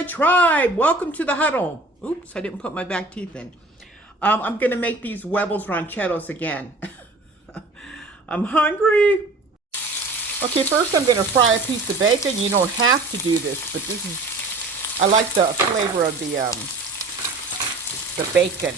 my tribe. Welcome to the huddle. Oops, I didn't put my back teeth in. I'm going to make these Huevos Rancheros again. I'm hungry. Okay, first I'm going to fry a piece of bacon. You don't have to do this, but this is, I like the flavor of the bacon.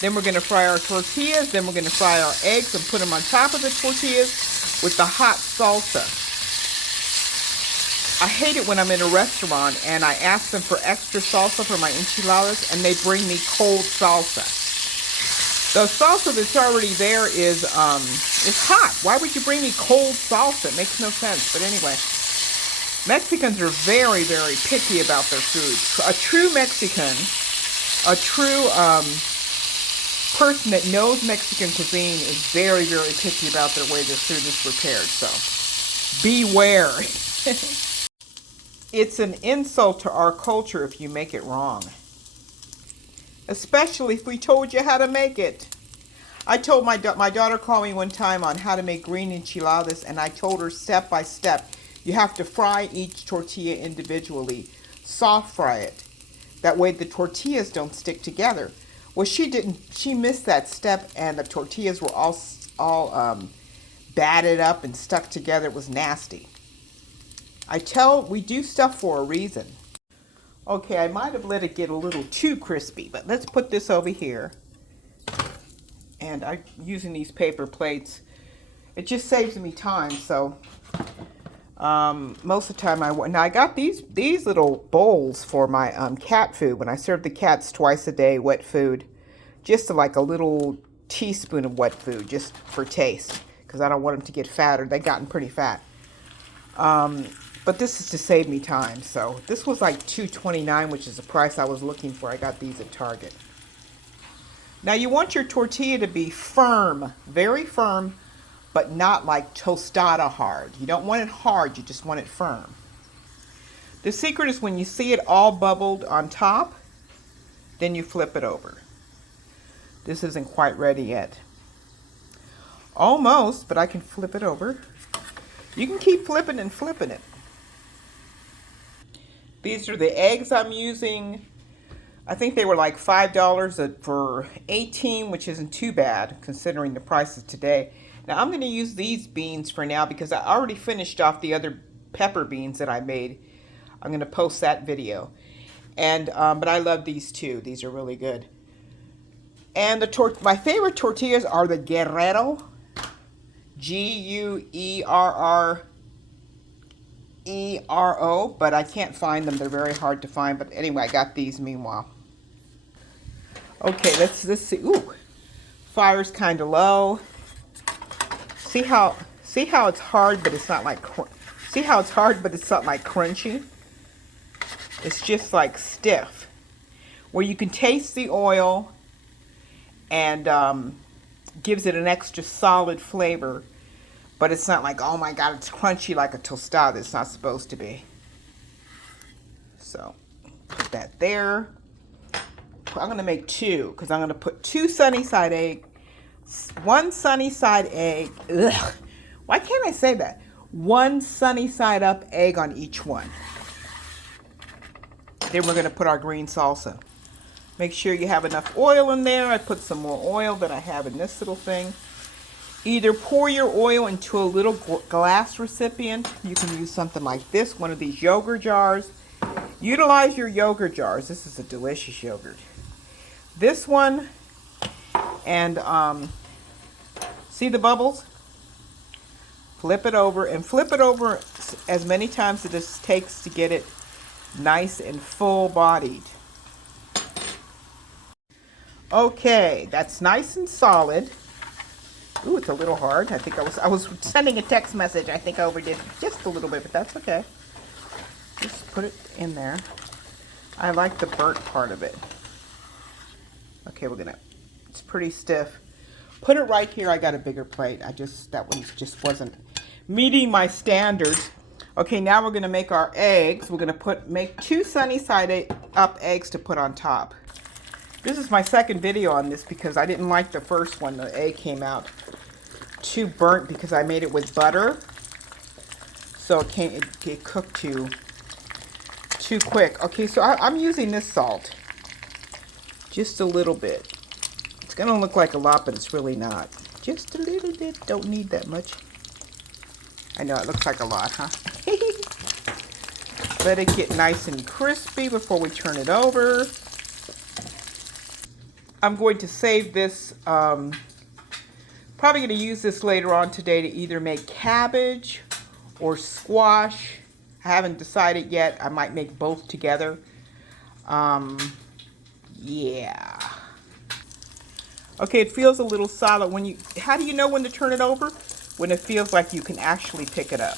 Then we're going to fry our tortillas. Then we're going to fry our eggs and put them on top of the tortillas with the hot salsa. I hate it when I'm in a restaurant and I ask them for extra salsa for my enchiladas and they bring me cold salsa. The salsa that's already there is hot. Why would you bring me cold salsa? It makes no sense. But anyway, Mexicans are very, very picky about their food. A true Mexican, a true person that knows Mexican cuisine is very, very picky about the way their food is prepared. So beware. It's an insult to our culture if you make it wrong. Especially if we told you how to make it. I told my daughter called me one time on how to make green enchiladas, and I told her step by step, you have to fry each tortilla individually. Soft fry it. That way the tortillas don't stick together. Well, she missed that step, and the tortillas were all batted up and stuck together. It was nasty. We do stuff for a reason. Okay, I might have let it get a little too crispy, but let's put this over here. And I'm using these paper plates. It just saves me time, so most of the time now I got these little bowls for my cat food. When I serve the cats twice a day, wet food, just like a little teaspoon of wet food, just for taste, because I don't want them to get fatter. They've gotten pretty fat. But this is to save me time. So this was like $2.29, which is the price I was looking for. I got these at Target. Now you want your tortilla to be firm, very firm, but not like tostada hard. You don't want it hard, you just want it firm. The secret is when you see it all bubbled on top, then you flip it over. This isn't quite ready yet. Almost, but I can flip it over. You can keep flipping and flipping it. These are the eggs I'm using. I think they were like $5 for 18, which isn't too bad considering the prices today. Now I'm going to use these beans for now because I already finished off the other pepper beans that I made. I'm going to post that video. And but I love these too. These are really good. And my favorite tortillas are the Guerrero. Guerrero, but I can't find them. They're very hard to find. But anyway, I got these meanwhile. Okay, let's see. Ooh, fire's kind of low. See how it's hard, but it's not like. See how it's hard, but it's not like crunchy. It's just like stiff, where you can taste the oil, and gives it an extra solid flavor. But it's not like, oh my God, it's crunchy like a tostada. It's not supposed to be. So, put that there. I'm going to make two, because I'm going to put two sunny side egg, one sunny side egg. Ugh. Why can't I say that? One sunny side up egg on each one. Then we're going to put our green salsa. Make sure you have enough oil in there. I put some more oil than I have in this little thing. Either pour your oil into a little glass recipient. You can use something like this, one of these yogurt jars. Utilize your yogurt jars. This is a delicious yogurt. This one, and see the bubbles? Flip it over, and flip it over as many times as it takes to get it nice and full-bodied. Okay, that's nice and solid. Ooh, it's a little hard. I think I was sending a text message. I think I overdid just a little bit, but that's okay. Just put it in there. I like the burnt part of it. Okay, it's pretty stiff. Put it right here. I got a bigger plate. That one just wasn't meeting my standards. Okay, now we're gonna make our eggs. We're gonna make two sunny side up eggs to put on top. This is my second video on this because I didn't like the first one. The egg came out too burnt because I made it with butter. So it cooked too too quick. Okay, so I'm using this salt. Just a little bit. It's going to look like a lot, but it's really not. Just a little bit. Don't need that much. I know it looks like a lot, huh? Let it get nice and crispy before we turn it over. I'm going to save this. Probably going to use this later on today to either make cabbage or squash. I haven't decided yet. I might make both together. Yeah. Okay, it feels a little solid. How do you know when to turn it over? When it feels like you can actually pick it up.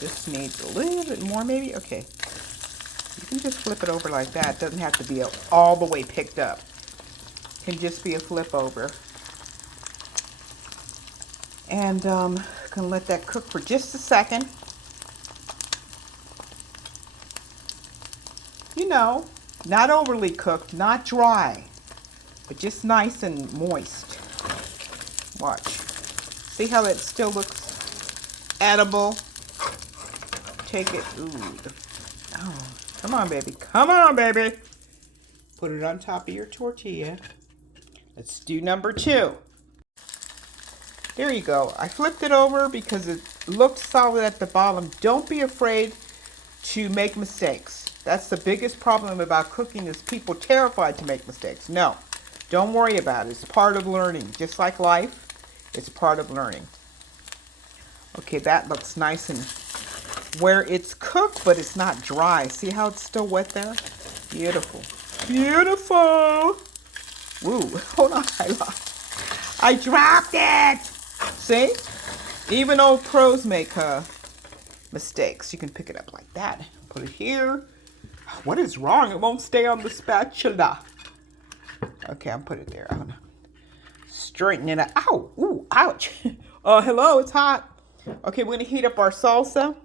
This needs a little bit more maybe. Okay. You can just flip it over like that. It doesn't have to be all the way picked up. It can just be a flip over. And I'm going to let that cook for just a second. You know, not overly cooked, not dry, but just nice and moist. Watch. See how it still looks edible? Take it. Ooh. Oh, come on, baby. Come on, baby. Put it on top of your tortilla. Let's do number 2. There you go. I flipped it over because it looked solid at the bottom. Don't be afraid to make mistakes. That's the biggest problem about cooking is people terrified to make mistakes. No, don't worry about it. It's part of learning. Just like life, it's part of learning. Okay, that looks nice and where it's cooked, but it's not dry. See how it's still wet there? Beautiful. Beautiful. Woo, hold on. I dropped it. See? Even old pros make mistakes. You can pick it up like that. Put it here. What is wrong? It won't stay on the spatula. Okay, I'm putting it there. I'm gonna straighten it out. Ow! Ooh, ouch. Hello, it's hot. Okay, we're gonna heat up our salsa.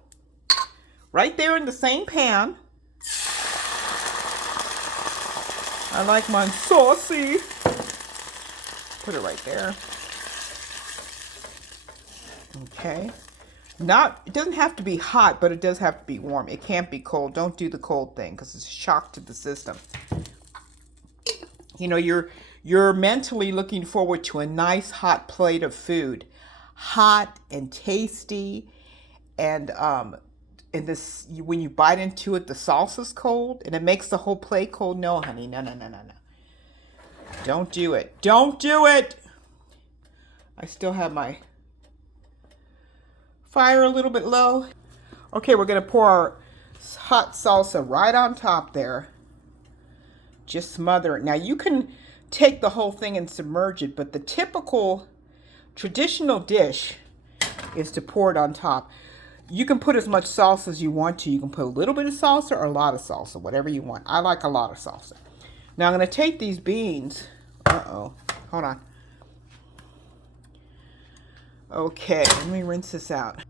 Right there in the same pan. I like mine saucy. Put it right there. Okay. It doesn't have to be hot, but it does have to be warm. It can't be cold. Don't do the cold thing because it's a shock to the system. You know, you're mentally looking forward to a nice hot plate of food. Hot and tasty. And this, when you bite into it, the salsa's cold and it makes the whole plate cold. No, honey. No. Don't do it. Don't do it. I still have my fire a little bit low. Okay, we're going to pour our hot salsa right on top there. Just smother it. Now, you can take the whole thing and submerge it, but the typical traditional dish is to pour it on top. You can put as much salsa as you want to. You can put a little bit of salsa or a lot of salsa, whatever you want. I like a lot of salsa. Now, I'm going to take these beans. Uh-oh. Hold on. Okay, let me rinse this out.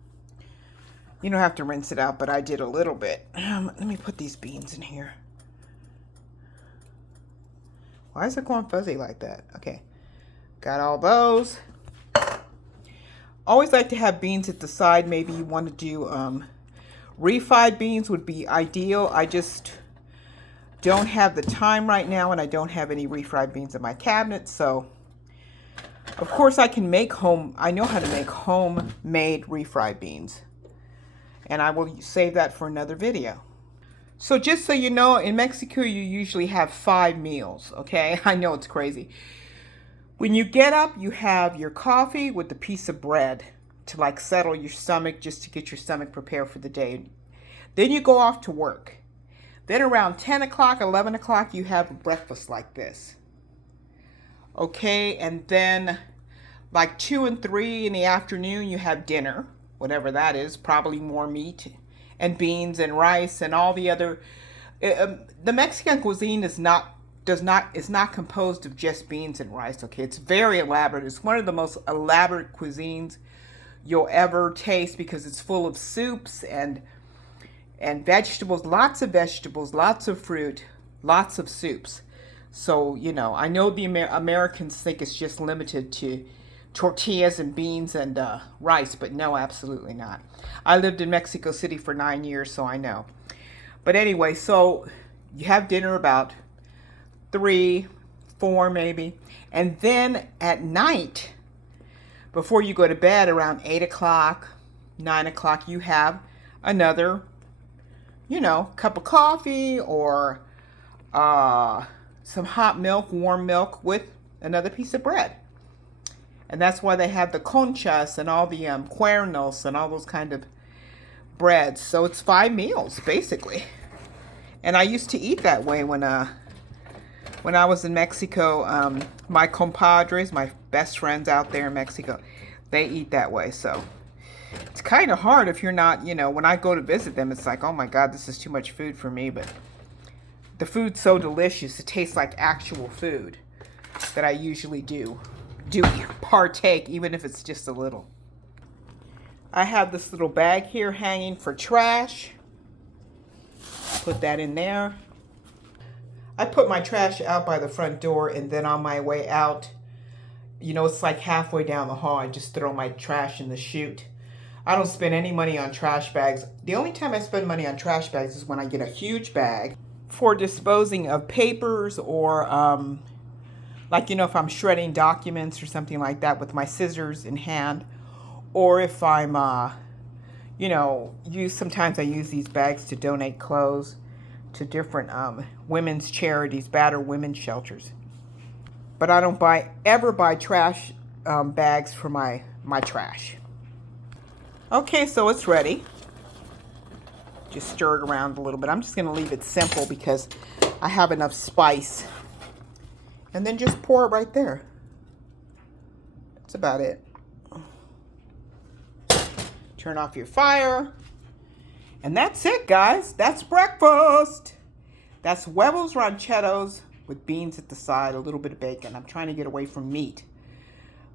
You don't have to rinse it out, but I did a little bit. Let me put these beans in here. Why is it going fuzzy like that? Okay, got all those. Always like to have beans at the side. Maybe you want to do refried beans would be ideal. I just don't have the time right now, and I don't have any refried beans in my cabinet, so of course I know how to make homemade refried beans. And I will save that for another video. So just so you know, in Mexico, you usually have 5 meals, okay? I know it's crazy. When you get up, you have your coffee with a piece of bread to like settle your stomach, just to get your stomach prepared for the day. Then you go off to work. Then around 10 o'clock, 11 o'clock, you have a breakfast like this. Okay, and then like 2 and 3 in the afternoon, you have dinner, whatever that is, probably more meat and beans and rice and all the other. The Mexican cuisine is not composed of just beans and rice. Okay, it's very elaborate. It's one of the most elaborate cuisines you'll ever taste because it's full of soups and vegetables, lots of fruit, lots of soups. So, you know, I know the Americans think it's just limited to tortillas and beans and rice, but no, absolutely not. I lived in Mexico City for 9 years, so I know. But anyway, so you have dinner about 3, 4 maybe. And then at night, before you go to bed around 8 o'clock, 9 o'clock, you have another, cup of coffee or some hot milk, warm milk with another piece of bread. And that's why they have the conchas and all the cuernos and all those kind of breads. So it's 5 meals, basically. And I used to eat that way when I was in Mexico. My compadres, my best friends out there in Mexico, they eat that way. So it's kind of hard if you're not, when I go to visit them, it's like, oh my God, this is too much food for me. But the food's so delicious. It tastes like actual food that I usually do partake, even if it's just a little. I have this little bag here hanging for trash. Put that in there. I put my trash out by the front door, and then on my way out, it's like halfway down the hall, I just throw my trash in the chute. I don't spend any money on trash bags. The only time I spend money on trash bags is when I get a huge bag for disposing of papers or if I'm shredding documents or something like that with my scissors in hand, or if I'm sometimes I use these bags to donate clothes to different women's charities, battered women's shelters. But I don't ever buy trash bags for my trash. Okay, so it's ready. Just stir it around a little bit. I'm just going to leave it simple because I have enough spice. And then just pour it right there. That's about it. Turn off your fire. And that's it, guys. That's breakfast. That's Huevos Rancheros with beans at the side, a little bit of bacon. I'm trying to get away from meat.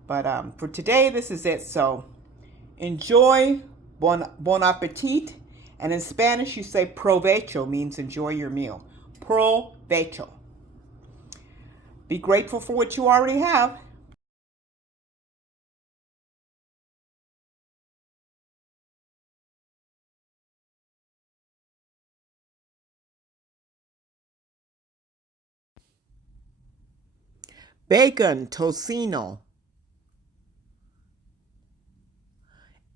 But for today, this is it. So enjoy. Bon appetit. And in Spanish, you say provecho, means enjoy your meal. Provecho. Be grateful for what you already have. Bacon, tocino,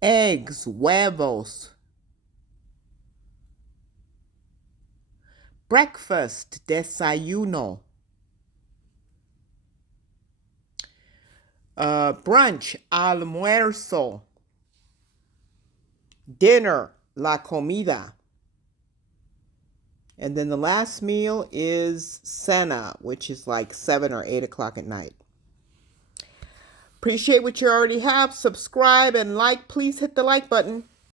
eggs, huevos. Breakfast, desayuno. Brunch, almuerzo. Dinner, la comida. And then the last meal is cena, which is like 7 or 8 o'clock at night. Appreciate what you already have. Subscribe and like. Please hit the like button.